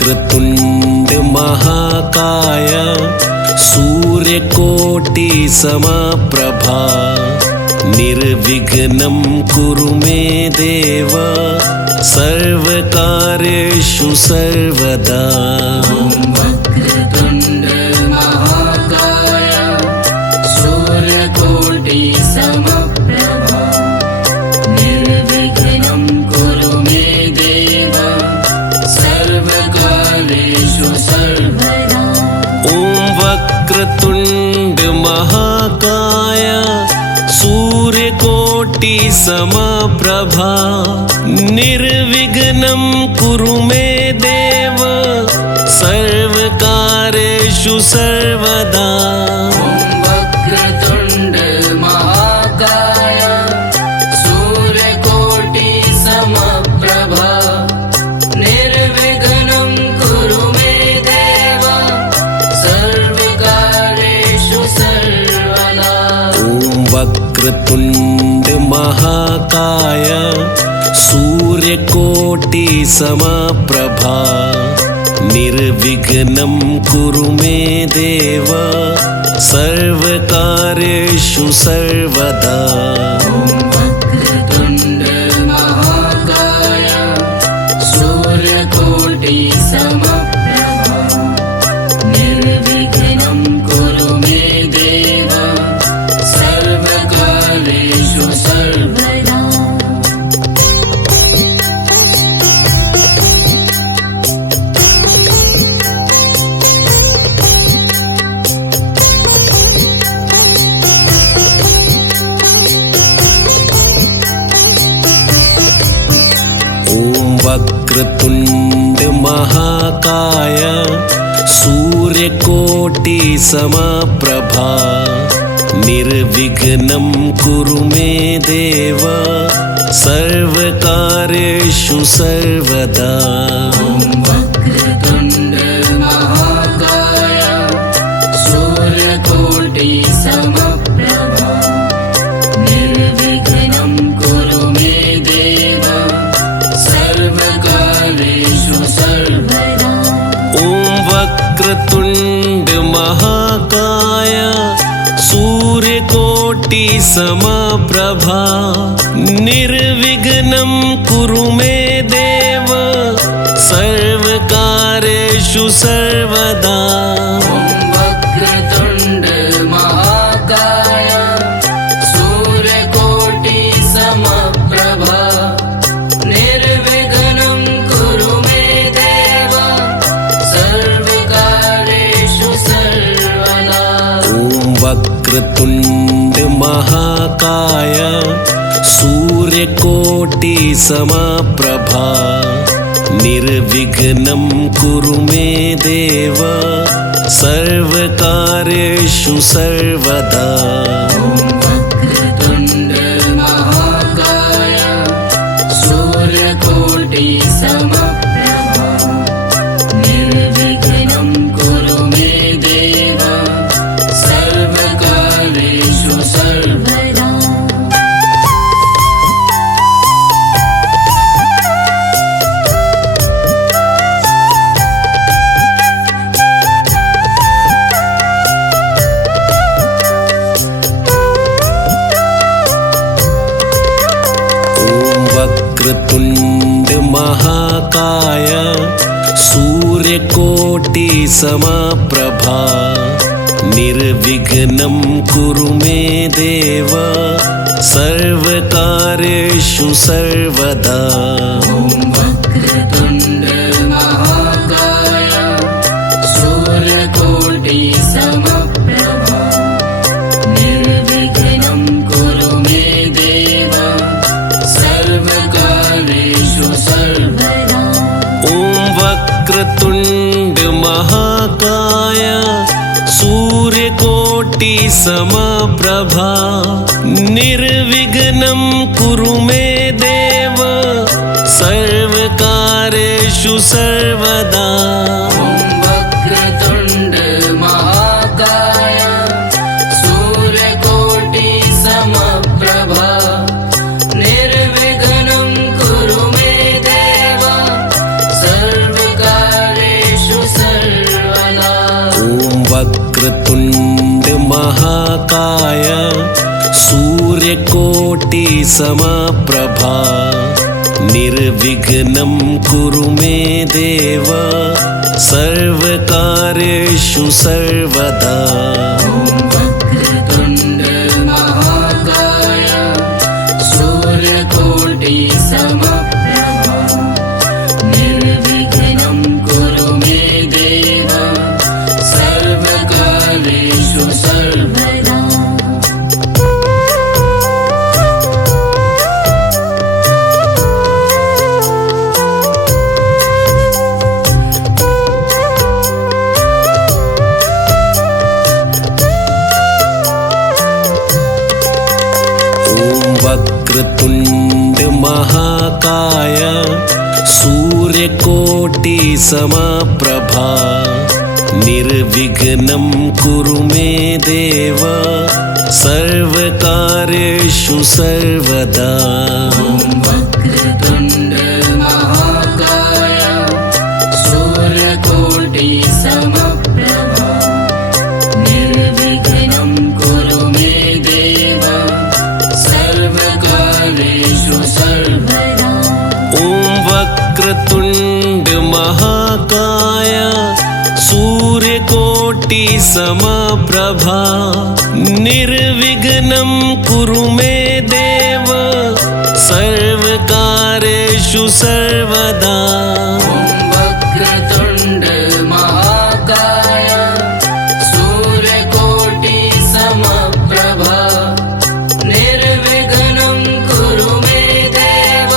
वक्रतुण्ड महाकाय सूर्यकोटि समप्रभा निर्विघ्नं कुरु मे देव सर्वकार्येषु सर्वदा। वक्रतुण्ड महाकाय सूर्यकोटि समप्रभा निर्विघ्नं कुरु मे देव सर्वकार्येषु सर्वदा। ॐ वक्रतुण्ड महाकाय सूर्यकोटि समप्रभा निर्विघ्नं कुरु मे देव सर्वकार्येषु सर्वदा। वक्रतुण्ड महाकाय सूर्यकोटि समप्रभा निर्विघ्नं कुरु मे देव सर्वकार्येषु सर्वदा। ॐ वक्रतुण्ड महाकाय सूर्यकोटि समप्रभा निर्विघ्नं कुरु मे देव सर्वकार्येषु सर्वदा। वक्रतुण्ड महाकाय सूर्यकोटि समप्रभा निर्विघ्नं कुरु मे देव सर्वकार्येषु सर्वदा। वक्रतुण्ड महाकाय सूर्यकोटि समप्रभा निर्विघ्नं कुरु मे देव सर्वकार्येषु सर्वदा। वक्रतुण्ड महाकाय सूर्यकोटि समप्रभा निर्विघ्नं कुरु मे देव सर्वकार्येषु सर्वदा। ॐ वक्रतुण्ड महाकाय सूर्यकोटि समप्रभा निर्विघ्नं कुरु मे देव सर्वकार्येषु सर्वदा। वक्रतुण्ड महाकाय सूर्यकोटि समप्रभा निर्विघ्नं कुरु मे देव सर्वकार्येषु सर्वदा। ॐ वक्रतुण्ड महाकाय सूर्यकोटि समप्रभा निर्विघ्नं कुरु मे देव सर्वकार्येषु सर्वदा। वक्रतुण्ड महाकाय सूर्यकोटि समप्रभा निर्विघ्नं कुरु मे देव सर्वकार्येषु सर्वदा। वक्रतुण्ड महाकाय सूर्यकोटि समप्रभा निर्विघ्नं कुरु मे देव सर्वकार्येषु सर्वदा। वक्रतुण्ड महाकाय सूर्यकोटि समप्रभा निर्विघ्नं कुरु मे देव सर्वकार्येषु सर्वदा। ॐ वक्रतुण्ड महाकाय सूर्यकोटि समप्रभा निर्विघ्नं कुरु मे देव सर्वकार्येषु सर्वदा। वक्रतुण्ड महाकाय सूर्यकोटि समप्रभा निर्विघ्नं कुरु मे देव सर्वकार्येषु वक्रतुण्ड महाकाय सूर्यकोटि समप्रभा निर्विघ्नं कुरु मे देव सर्वकार्येषु सर्वदा। वक्रतुण्ड महाकाय सूर्यकोटि समप्रभा निर्विघ्नं कुरु मे देव सर्वकार्येषु सर्वदा। वक्रतुण्ड महाकाय सूर्यकोटि समप्रभा निर्विघ्नं कुरु मे देव सर्वकार्येषु सर्वदा। वक्रतुण्ड महाकाय सूर्यकोटि समप्रभा निर्विघ्नं कुरु मे देव सर्वकार्येषु सर्वदा। ॐ वक्रतुण्ड महाकाय सूर्यकोटि समप्रभा निर्विघ्नं कुरु मे देव सर्वकार्येषु सर्वदा। वक्रतुण्ड महाकाय सूर्यकोटि समप्रभा निर्विघ्नं कुरु मे देव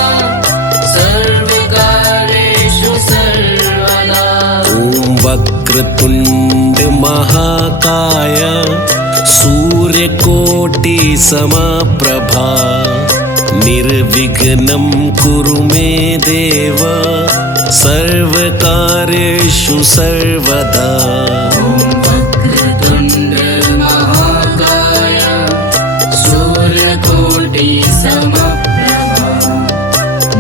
सर्वकार्येषु सर्वदा। ॐ वक्रतुण्ड महाकाय सूर्यकोटि समप्रभा निर्विघ्नं कुरु मे देव सर्वकार्येषु सर्वदा। वक्रतुण्ड महाकाय सूर्यकोटि समप्रभा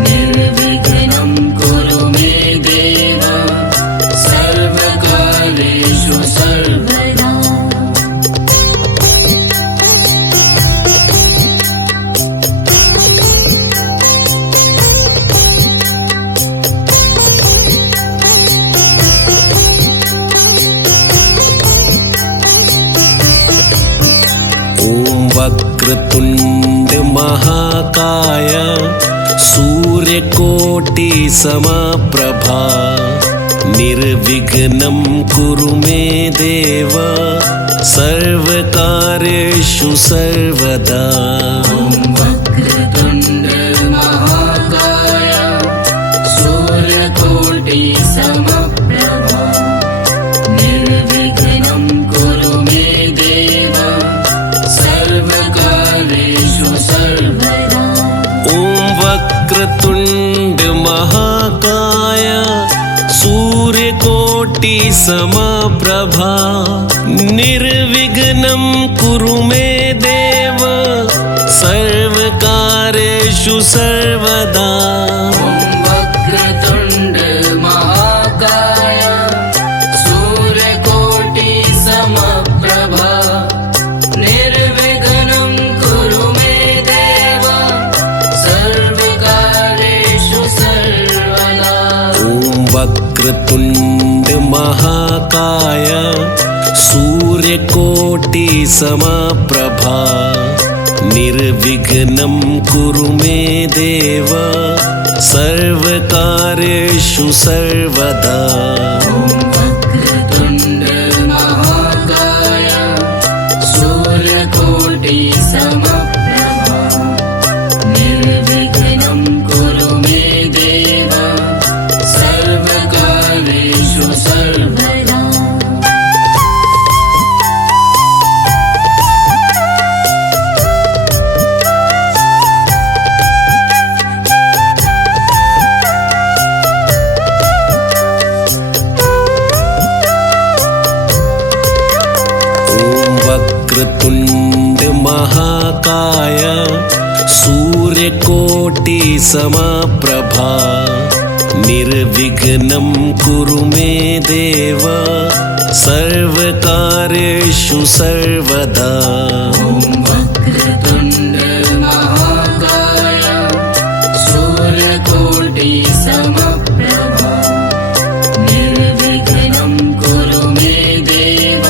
निर्विघ्नं कुरु मे देव सर्वकार्येषु सर्वदा। ॐ वक्रतुण्ड महाकाय सूर्यकोटि समप्रभा निर्विघ्नं कुरु मे देव सर्वकार्येषु सर्वदा। वक्रतुण्ड महाकाय सूर्यकोटि समप्रभा निर्विघ्नं कुरु मे देव सर्वकार्येषु सर्वदा। ॐ वक्रतुण्ड महाकाय सूर्यकोटि समप्रभा निर्विघ्नं कुरु मे देव सर्वकार्येषु सर्वदा। वक्रतुण्ड महाकाय सूर्यकोटि समप्रभा निर्विघ्नं कुरु मे देव सर्वकार्येषु सर्वदा। ॐ वक्रतुण्ड महाकाय सूर्यकोटि समप्रभा निर्विघ्नं कुरु मे देव सर्वकार्येषु सर्वदा। वक्रतुण्ड महाकाय सूर्यकोटि समप्रभा निर्विघ्नं कुरु मे देव सर्वकार्येषु सर्वदा। वक्रतुण्ड महाकाय सूर्यकोटि समप्रभा निर्विघ्नं कुरु मे देव सर्वकार्येषु सर्वदा। ॐ वक्रतुण्ड महाकाय सूर्यकोटि समप्रभा निर्विघ्नं कुरु मे देव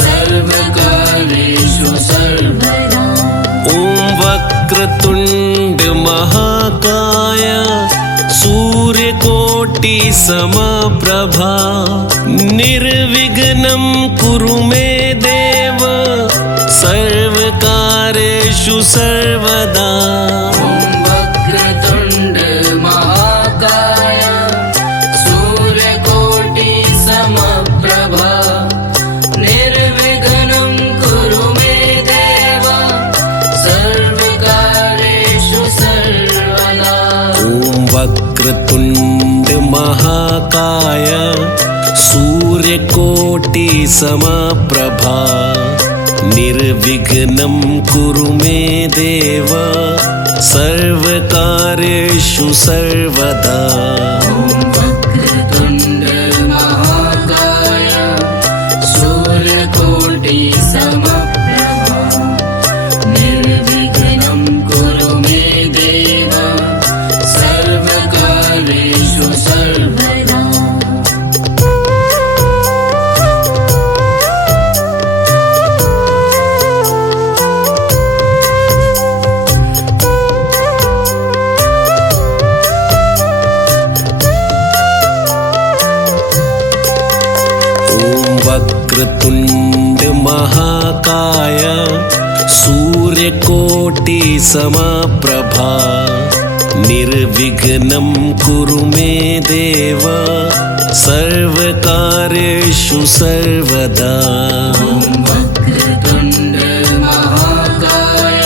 सर्वकार्येषु सर्वदा। ॐ वक्रतुण्ड महाकाय सूर्यकोटि समप्रभा निर्विघ्नं कुरु मे देव सर्वकार्येषु सर्वदा। ॐ वक्रतुण्ड महाकाय सूर्यकोटि समप्रभा निर्विघ्नं कुरु मे देव सर्वकार्येषु सर्वदा। ॐ वक्रतुण्ड महाकाय सूर्यकोटि समप्रभा निर्विघ्नं कुरु मे देव सर्वकार्येषु सर्वदा। ॐ वक्रतुण्ड महाकाय सूर्यकोटि समप्रभा निर्विघ्नं कुरु मे देव सर्वकार्येषु सर्वदा। वक्रतुण्ड महाकाय सूर्यकोटि समप्रभा निर्विघ्नं कुरु मे देव सर्वकार्येषु सर्वदा। ॐ वक्रतुण्ड महाकाय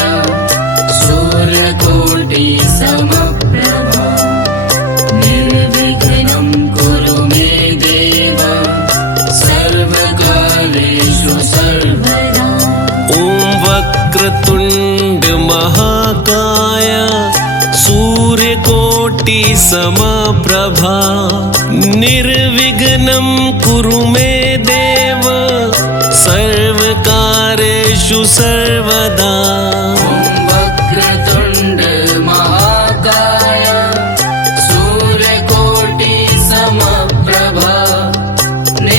सूर्यकोटि समप्रभा निर्विघ्नं कुरु मे देव सर्वकार्येषु सर्वदा। ॐ वक्रतुण्ड महाकाय सूर्यकोटि समप्रभा निर्विघ्नं कुरु मे देव सर्वकार्येषु सर्वदा। ॐ वक्रतुण्ड महाकाय सूर्यकोटि समप्रभा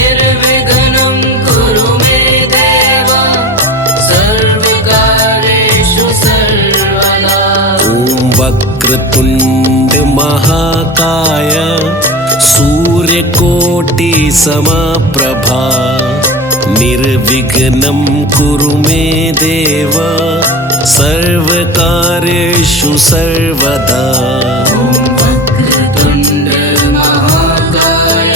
निर्विघ्नं कुरु मे देव सर्वकार्येषु सर्वदा। ॐ वक्रतुण्ड महाकाय सूर्यकोटि समप्रभा निर्विघ्नं कुरु मे देव सर्वकार्येषु सर्वदा। ॐ वक्रतुण्ड महाकाय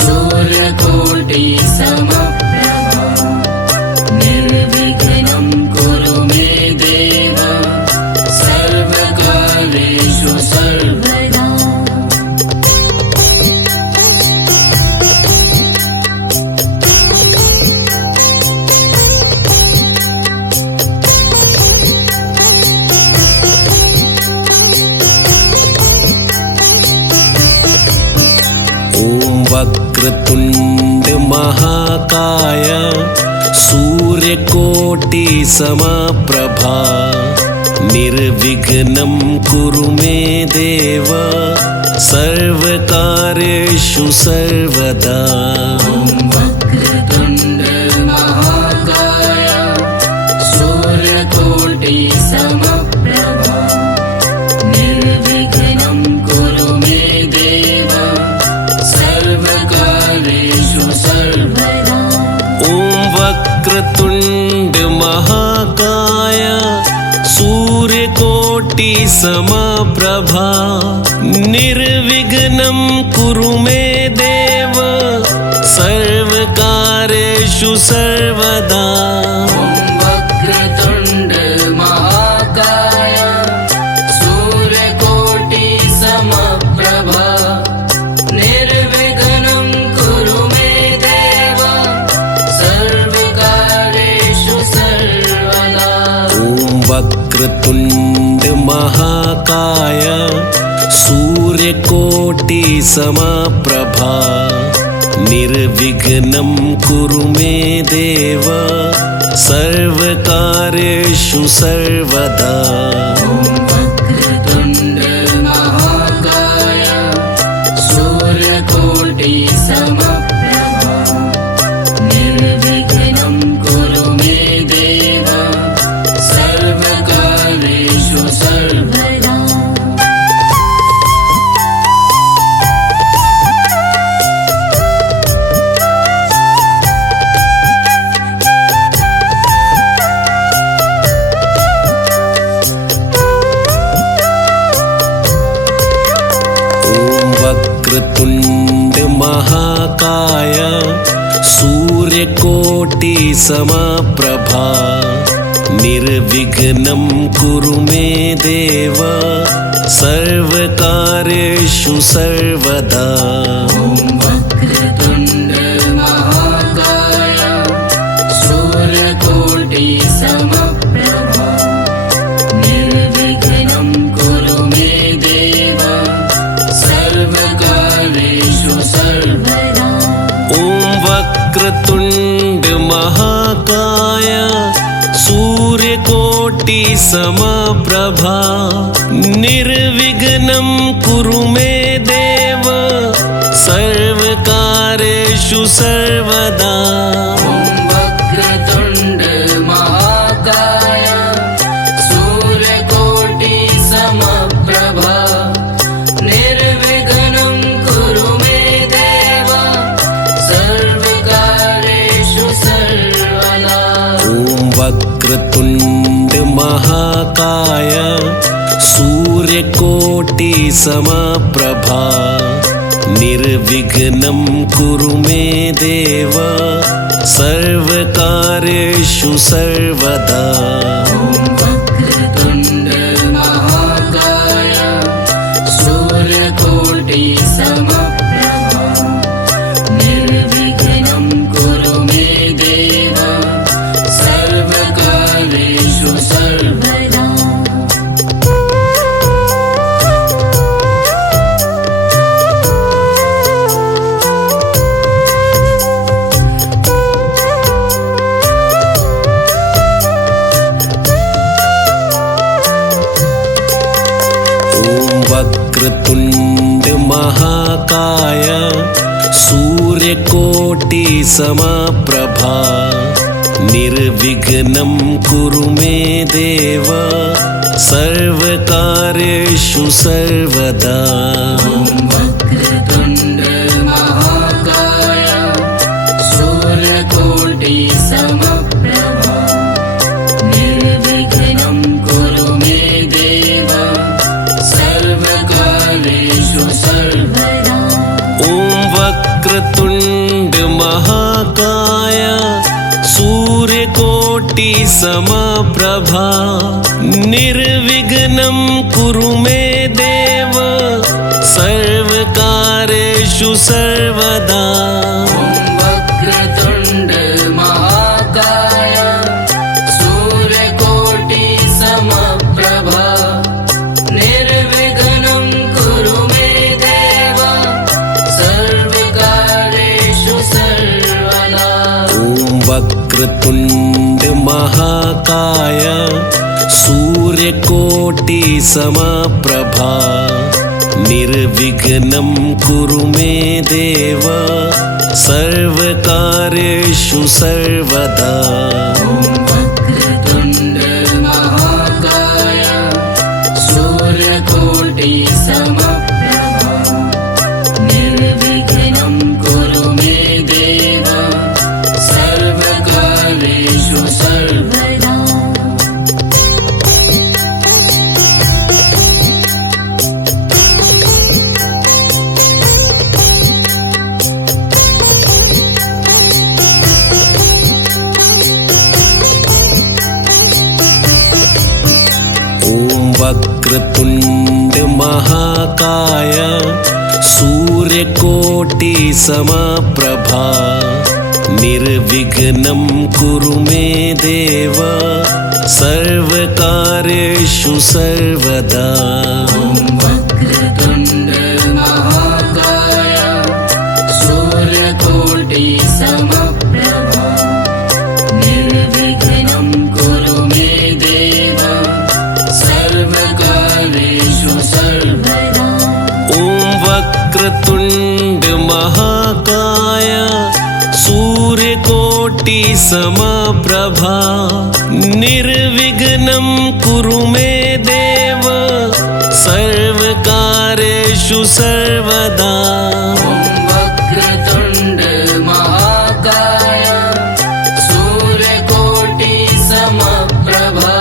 सूर्यकोटि समप्रभा निर्विघ्नं कुरु मे देव सर्वकार्येषु सर्वदा। ॐ वक्रतुण्ड महाकाय सूर्यकोटि समप्रभा निर्विघ्नं कुरु मे देव सर्वकार्येषु सर्वदा। ॐ वक्रतुण्ड महाकाय सूर्यकोटि समप्रभा निर्विघ्नं कुरु मे देव सर्वकार्येषु सर्वदा। ॐ वक्रतुण्ड महाकाय सूर्यकोटि समप्रभा निर्विघ्नं कुरु मे देव सर्वकार्येषु सर्वदा। ॐ वक्रतुण्ड महाकाय सूर्यकोटि समप्रभा निर्विघ्नं कुरु मे देव सर्वकार्येषु सर्वदा। ॐ वक्रतुण्ड महाकाय सूर्य सूर्यकोटि समप्रभा निर्विघ्नं कुरु मे देव सर्वकार्येषु सर्वदा वक्रतुण्ड महाकाय सूर्यकोटि समप्रभा निर्विघ्नं कुरु मे देव सर्वकार्येषु सर्वदा वक्रतुण्ड महाकाय सूर्यकोटि समप्रभा निर्विघ्नं कुरु मे देव सर्वकार्येषु सर्वदा वक्रतुण्ड महाकाय सूर्यकोटि समप्रभा निर्विघ्नं कुरु मे देव सर्वकार्येषु सर्वदा ॐ वक्रतुण्ड महाकाय सूर्यकोटि समप्रभा निर्विघ्नं कुरु मे देव सर्वकार्येषु सर्वदा वक्रतुण्ड महाकाय सूर्यकोटि समप्रभा निर्विघ्नं कुरु मे देव सर्वकार्येषु सर्वदा ॐ वक्रतुण्ड महाकाय सूर्यकोटि समप्रभा निर्विघ्नं कुरु मे देव सर्वकार्येषु सर्वदा वक्रतुण्ड महाकाय सूर्यकोटि समप्रभा निर्विघ्नं कुरु मे देव सर्वकार्येषु सर्वदा वक्रतुण्ड महाकाय सूर्यकोटि समप्रभा निर्विघ्नं कुरु मे देव सर्वकार्येषु सर्वदा वक्रतुण्ड महाकाय सूर्यकोटि समप्रभा निर्विघ्नं कुरु मे देव सर्वकार्येषु सर्वदा ॐ वक्रतुण्ड महाकाय सूर्यकोटि समप्रभा निर्विघ्नं कुरु मे देव सर्वकार्येषु सर्वदा वक्रतुण्ड महाकाय सूर्यकोटि समप्रभा निर्विघ्नं कुरु मे देव सर्वकार्येषु सर्वदा ॐ वक्रतुण्ड महाकाय सूर्यकोटि समप्रभा निर्विघ्नं कुरु मे देव सर्वकार्येषु सर्वदा वक्रतुण्ड महाकाय सूर्यकोटि समप्रभा निर्विघ्नं कुरु मे देव सर्वकार्येषु सर्वदा वक्रतुण्ड महाकाय सूर्यकोटि समप्रभा निर्विघ्नं कुरु मे देव सर्वकार्येषु सर्वदा वक्रतुण्ड वक्रतुण्ड महाकाय सूर्यकोटि समप्रभा निर्विघ्नं कुरु मे देव सर्वकार्येषु सर्वदा। वक्रतुण्ड महाकाय सूर्यकोटि समप्रभा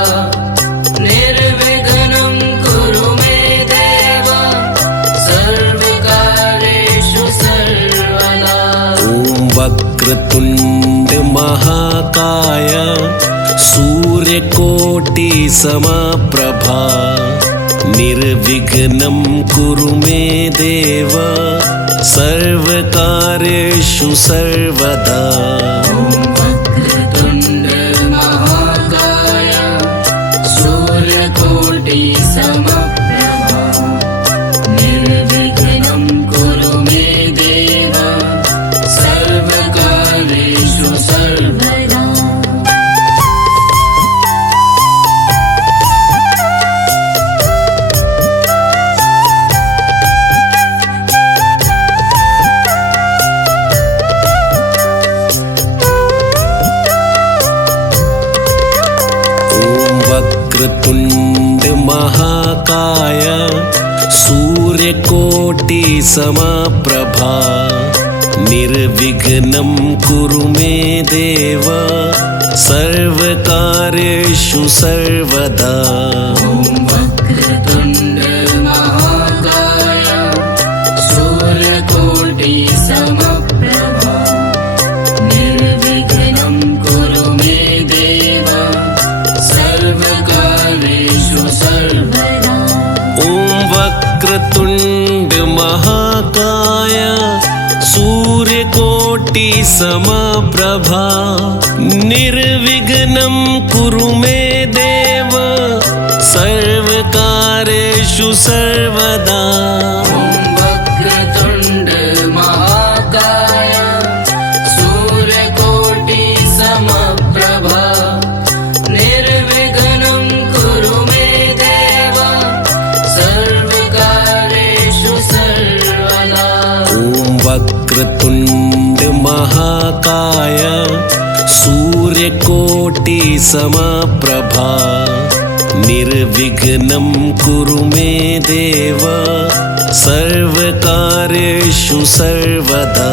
निर्विघ्नं कुरु मे देव सर्वकार्येषु सर्वदा। ॐ वक्रतुण्ड महाकाय सूर्यकोटि समप्रभा निर्विघ्नं कुरु मे देव सर्वकार्येषु सर्वदा। वक्रतुण्ड महाकाय सूर्यकोटि समप्रभा निर्विघ्नं कुरु मे देव सर्वकार्येषु सर्वदा। वक्रतुण्ड महाकाय सूर्यकोटि समप्रभा निर्विघ्नं कुरु मे देव सर्वकार्येषु सर्वदा। वक्रतुण्ड महाकाय सूर्यकोटि समप्रभा निर्विघ्नं कुरु मे देव सर्वकार्येषु सर्वदा। ॐ वक्रतुण्ड महाकाय सूर्यकोटि समप्रभा निर्विघ्नं कुरु मे देव सर्वकार्येषु सर्वदा। वक्रतुण्ड महाकाय सूर्यकोटि समप्रभा निर्विघ्नं कुरु मे देव सर्वकार्येषु सर्वदा। ॐ वक्रतुण्ड महाकाय सूर्यकोटि समप्रभा निर्विघ्नं कुरु मे देव सर्वकार्येषु सर्वदा।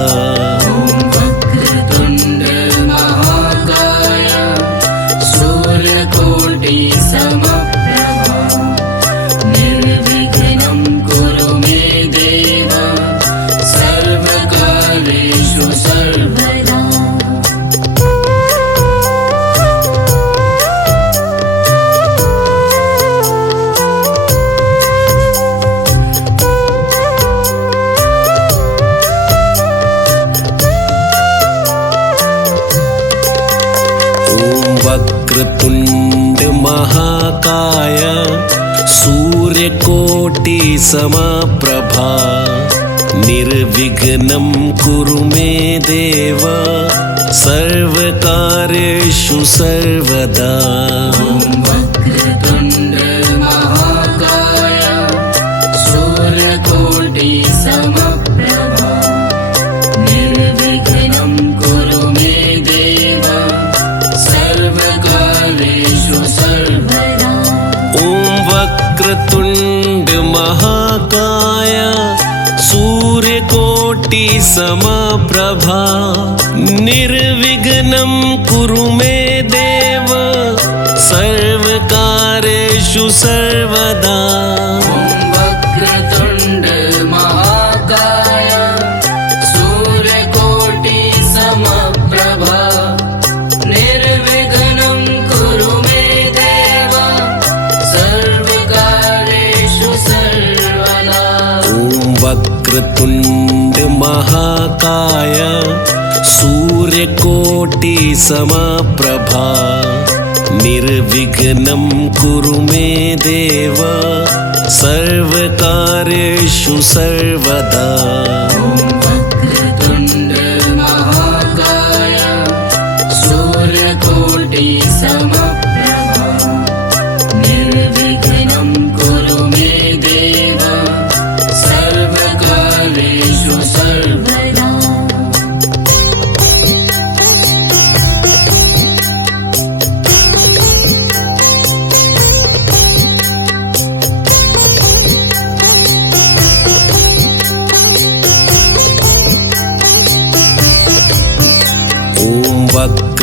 वक्रतुण्ड महाकाय सूर्यकोटि समप्रभा निर्विघ्नं कुरु मे देव सर्वकार्येषु सर्वदा। वक्रतुण्ड महाकाय सूर्यकोटि समप्रभा निर्विघ्नं कुरु मे देव सर्वकार्येषु सर्वदा। वक्रतुण्ड महाकाय सूर्यकोटि समप्रभा निर्विघ्नं कुरु मे देव सर्वकार्येषु सर्वदा। ॐ वक्रतुण्ड महाकाय सूर्यकोटि समप्रभा निर्विघ्नं कुरु मे देव सर्वकार्येषु सर्वदा। वक्रतुण्ड महाकाय सूर्यकोटि समप्रभा निर्विघ्नं कुरु मे देव सर्वकार्येषु सर्वदा। ॐ वक्रतुण्ड महाकाय सूर्यकोटि समप्रभा निर्विघ्नं कुरु मे देव सर्वकार्येषु सर्वदा। वक्रतुण्ड महाकाय सूर्यकोटि समप्रभा निर्विघ्नं कुरु मे देव सर्वकार्येषु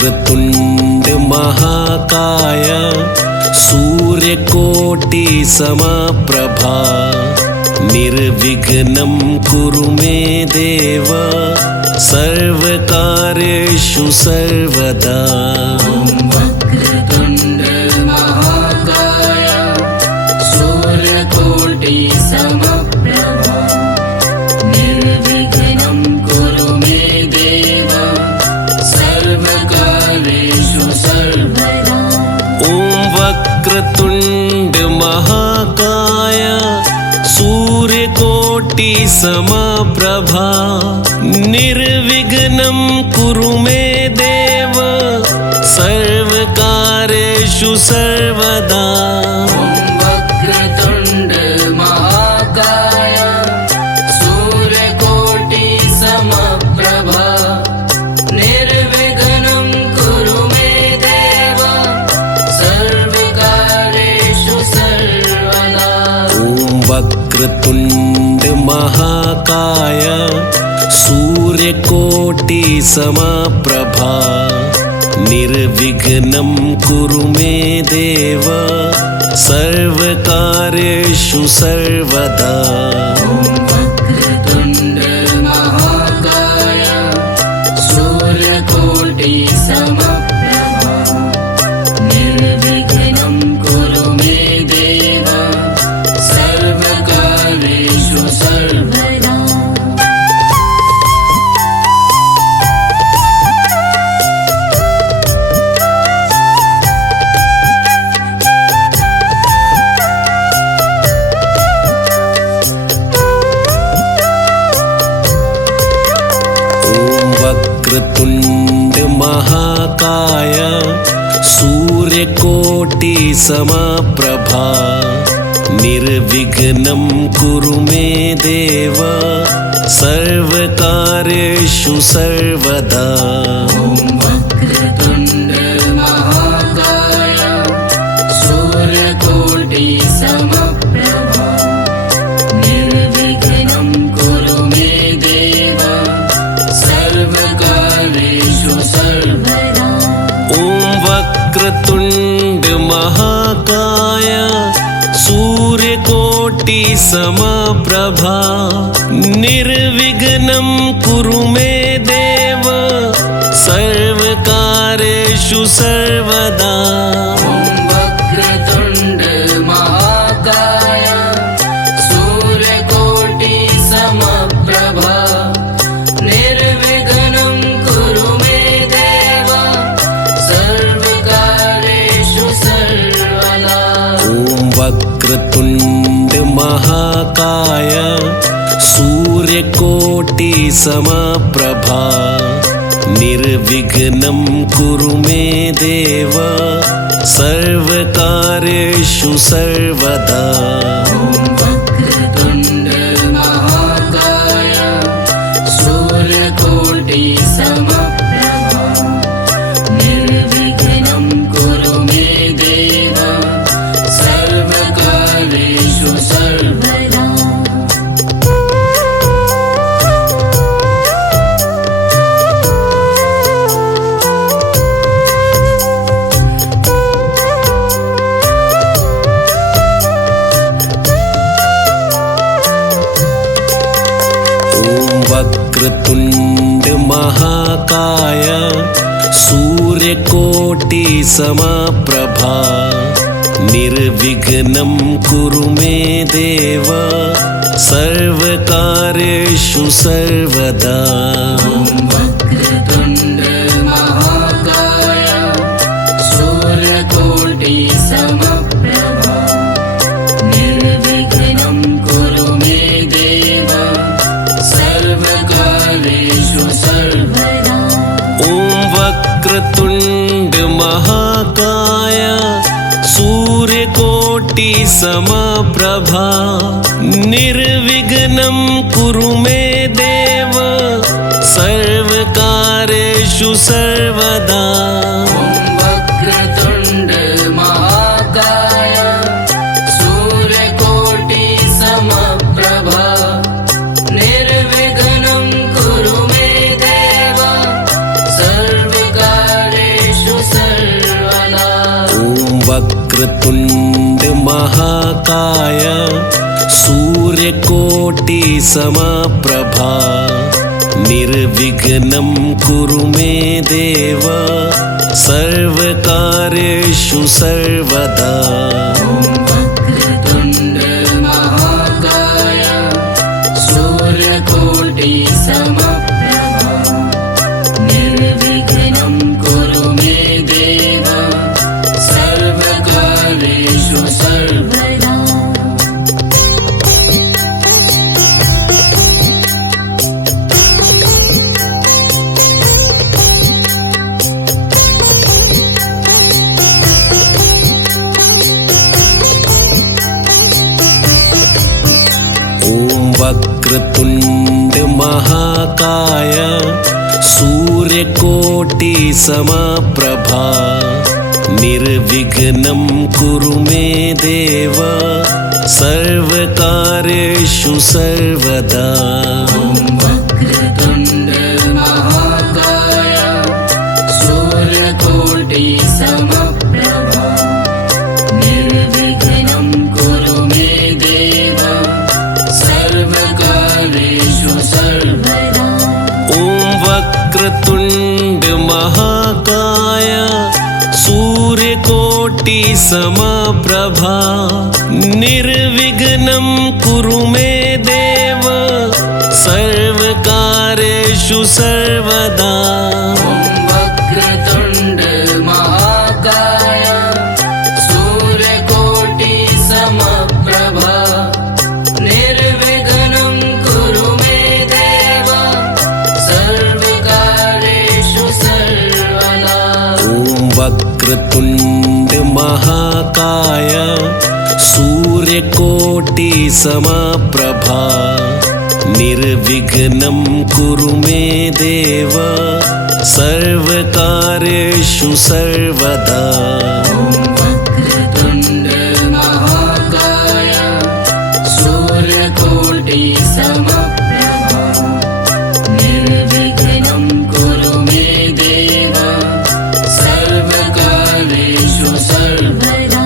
वक्रतुण्ड महाकाय सूर्यकोटि समप्रभा निर्विघ्नं कुरु मे देव सर्वकार्येषु सर्वदा। वक्रतुण्ड महाकाय सूर्यकोटि समप्रभा निर्विघ्नं कुरु मे देव सर्वकार्येषु सर्वदा। ॐ वक्रतुण्ड महाकाय सूर्यकोटि समप्रभा निर्विघ्नं कुरु मे देव सर्वकार्येषु सर्वदा। वक्रतुण्ड महाकाय सूर्यकोटि समप्रभा निर्विघ्नं कुरु मे देव सर्वकार्येषु सर्वदा। ॐ वक्रतुण्ड महाकाय सूर्यकोटि समप्रभा निर्विघ्नं कुरु मे देव सर्वकार्येषु सर्वदा। वक्रतुण्ड महाकाय सूर्यकोटि समप्रभा निर्विघ्नं कुरु मे देव सर्वकार्येषु सर्वदा। वक्रतुण्ड महाकाय सूर्यकोटि समप्रभा निर्विघ्नं कुरु मे देव सर्वकार्येषु सर्वदा। वक्रतुण्ड महाकाय सूर्यकोटि समप्रभा निर्विघ्नं कुरु मे देव सर्वकार्येषु सर्वदा। ॐ वक्रतुण्ड महाकाय सूर्यकोटि समप्रभा निर्विघ्नं कुरु मे देव सर्वकार्येषु सर्वदा। वक्रतुण्ड महाकाय सूर्यकोटि समप्रभा निर्विघ्नं कुरु मे देव सर्वकार्येषु सर्वदा। ॐ वक्रतुण्ड महाकाय सूर्यकोटि समप्रभा निर्विघ्नं कुरु मे देव सर्वकार्येषु सर्वदा। वक्रतुण्ड महाकाय सूर्यकोटि समप्रभा निर्विघ्नं कुरु मे देव सर्वकार्येषु सर्वदा। वक्रतुण्ड महाकाय सूर्यकोटि समप्रभा निर्विघ्नं कुरु मे देव सर्वकार्येषु सर्वदा। वक्रतुण्ड महाकाय सूर्यकोटि समप्रभा निर्विघ्नं कुरु मे देव सर्वकार्येषु सर्वदा। ॐ वक्रतुण्ड महाकाय सूर्यकोटि समप्रभा निर्विघ्नं कुरु मे देव सर्वकार्येषु सर्वदा। वक्रतुण्ड महाकाय सूर्यकोटि समप्रभा निर्विघ्नं कुरु मे देव सर्वकार्येषु वक्रतुण्ड महाकाय सूर्यकोटि समप्रभा निर्विघ्नं कुरु मे देव सर्वकार्येषु सर्वदा। वक्रतुण्ड महाकाय सूर्यकोटि समप्रभा निर्विघ्नं कुरु मे देव सर्वकार्येषु सर्वदा। वक्रतुण्ड महाकाय सूर्यकोटि समप्रभा निर्विघ्नं कुरु मे देव सर्वकार्येषु सर्वदा। वक्रतुण्ड महाकाय सूर्यकोटि समप्रभा निर्विघ्नं कुरु मे देव सर्वकार्येषु सर्वदा। वक्रतुण्ड महाकाय सूर्यकोटि समप्रभा निर्विघ्नं कुरु मे देव सर्वकार्येषु सर्वदा। वक्रतुण्ड महाकाय सूर्यकोटि समप्रभा निर्विघ्नं कुरु मे देव सर्वकार्येषु सर्वदा। वक्रतुण्ड महाकाय सूर्यकोटि समप्रभा निर्विघ्नं कुरु मे देव सर्वकार्येषु सर्वदा। वक्रतुण्ड महाकाय सूर्यकोटि समप्रभा निर्विघ्नं कुरु मे देव सर्वकार्येषु सर्वदा।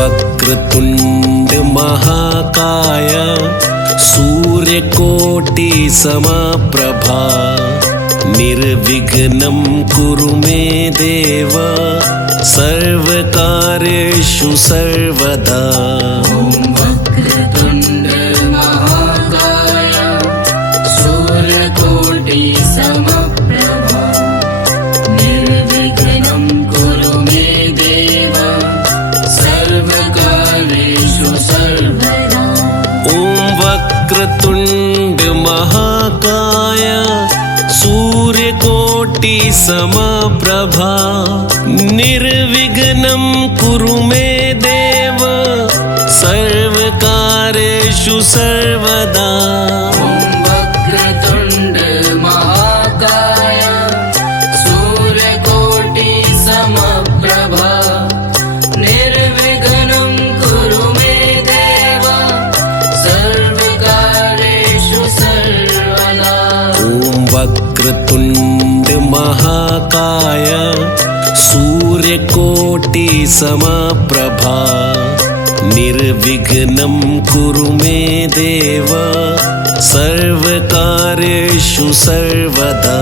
वक्रतुण्ड महाकाय सूर्यकोटि समप्रभा निर्विघ्नं कुरु मे देव सर्वकार्येषु सर्वदा। वक्रतुण्ड महाकाय सूर्यकोटि समप्रभा निर्विघ्नं कुरु मे देव सर्वकार्येषु सर्वदा। वक्रतुण्ड महाकाय सूर्यकोटि समप्रभा निर्विघ्नं कुरु मे देव सर्वकार्येषु सर्वदा। वक्रतुण्ड महाकाय सूर्यकोटि समप्रभा निर्विघ्नं कुरु मे देव सर्वकार्येषु सर्वदा। वक्रतुण्ड महाकाय सूर्यकोटि समप्रभा निर्विघ्नं कुरु मे देव सर्वकार्येषु सर्वदा।